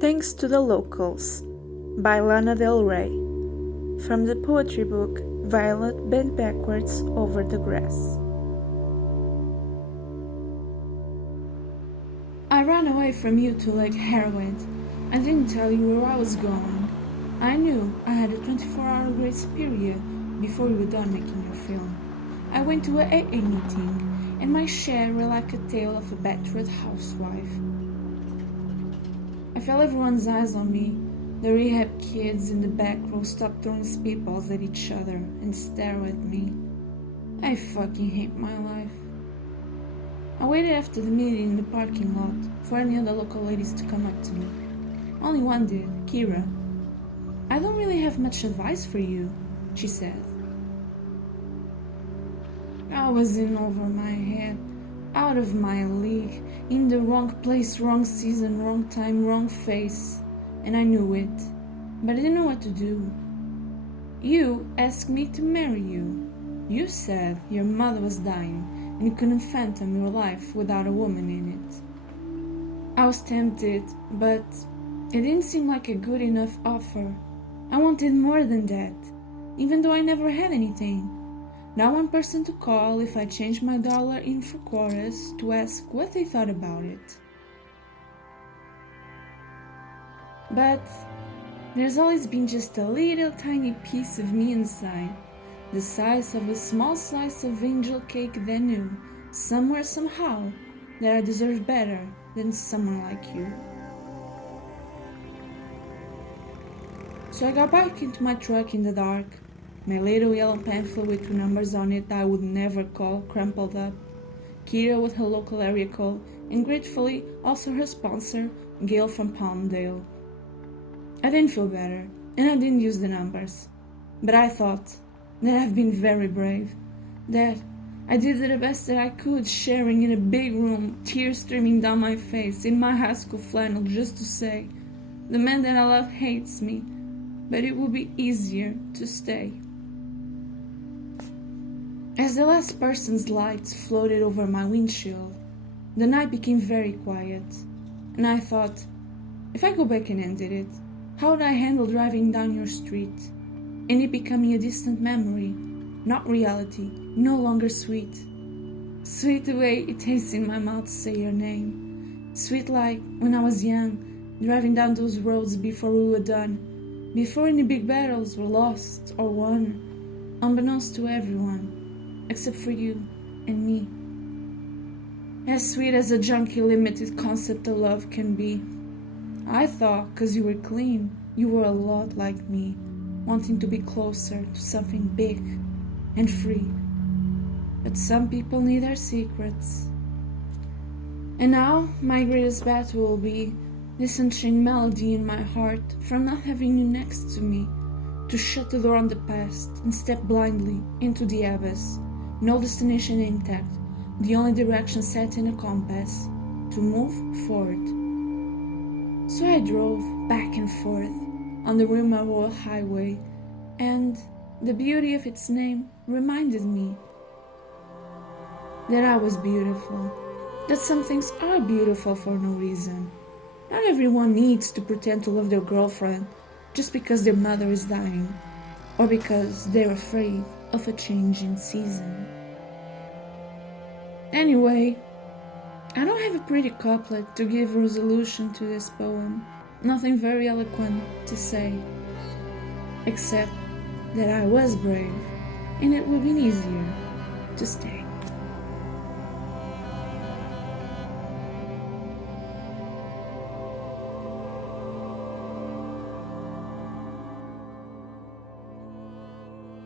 Thanks to the Locals by Lana Del Rey, from the poetry book Violet Bent Backwards Over the Grass. I ran away from you to Lake Harrowed. I didn't tell you where I was going. I knew I had a 24-hour grace period before you were done making your film. I went to a AA meeting, and my share were like a tale of a battered housewife. I felt everyone's eyes on me. The rehab kids in the back row stopped throwing spitballs at each other and stared at me. I fucking hate my life. I waited after the meeting in the parking lot for any of the local ladies to come up to me. Only one did, Kira. "I don't really have much advice for you," she said. I was in over my head, out of my league, in the wrong place, wrong season, wrong time, wrong face, and I knew it, but I didn't know what to do. You asked me to marry you. You said your mother was dying and you couldn't fathom your life without a woman in it. I was tempted, but it didn't seem like a good enough offer. I wanted more than that, even though I never had anything. Not one person to call if I changed my dollar in for quarters to ask what they thought about it. But there's always been just a little tiny piece of me inside, the size of a small slice of angel cake that knew, somewhere somehow, that I deserved better than someone like you. So I got back into my truck in the dark, my little yellow pamphlet with 2 numbers on it that I would never call crumpled up, Kira with her local area code, and gratefully also her sponsor, Gail from Palmdale. I didn't feel better, and I didn't use the numbers, but I thought that I've been very brave, that I did the best that I could, sharing in a big room, tears streaming down my face, in my high school flannel, just to say, the man that I love hates me, but it would be easier to stay. As the last person's lights floated over my windshield, the night became very quiet, and I thought, if I go back and ended it, how would I handle driving down your street, and it becoming a distant memory, not reality, no longer sweet. Sweet the way it tastes in my mouth to say your name, sweet like when I was young, driving down those roads before we were done, before any big battles were lost or won, unbeknownst to everyone, except for you and me. As sweet as a junky limited concept of love can be. I thought, 'cause you were clean, you were a lot like me, wanting to be closer to something big and free. But some people need our secrets. And now my greatest battle will be this unchained melody in my heart from not having you next to me, to shut the door on the past and step blindly into the abyss, no destination intact, the only direction set in a compass, to move forward. So I drove back and forth on the Rumor Highway, and the beauty of its name reminded me that I was beautiful, that some things are beautiful for no reason. Not everyone needs to pretend to love their girlfriend just because their mother is dying, or because they're afraid of a change in season. Anyway, I don't have a pretty couplet to give resolution to this poem, nothing very eloquent to say, except that I was brave, and it would be easier to stay.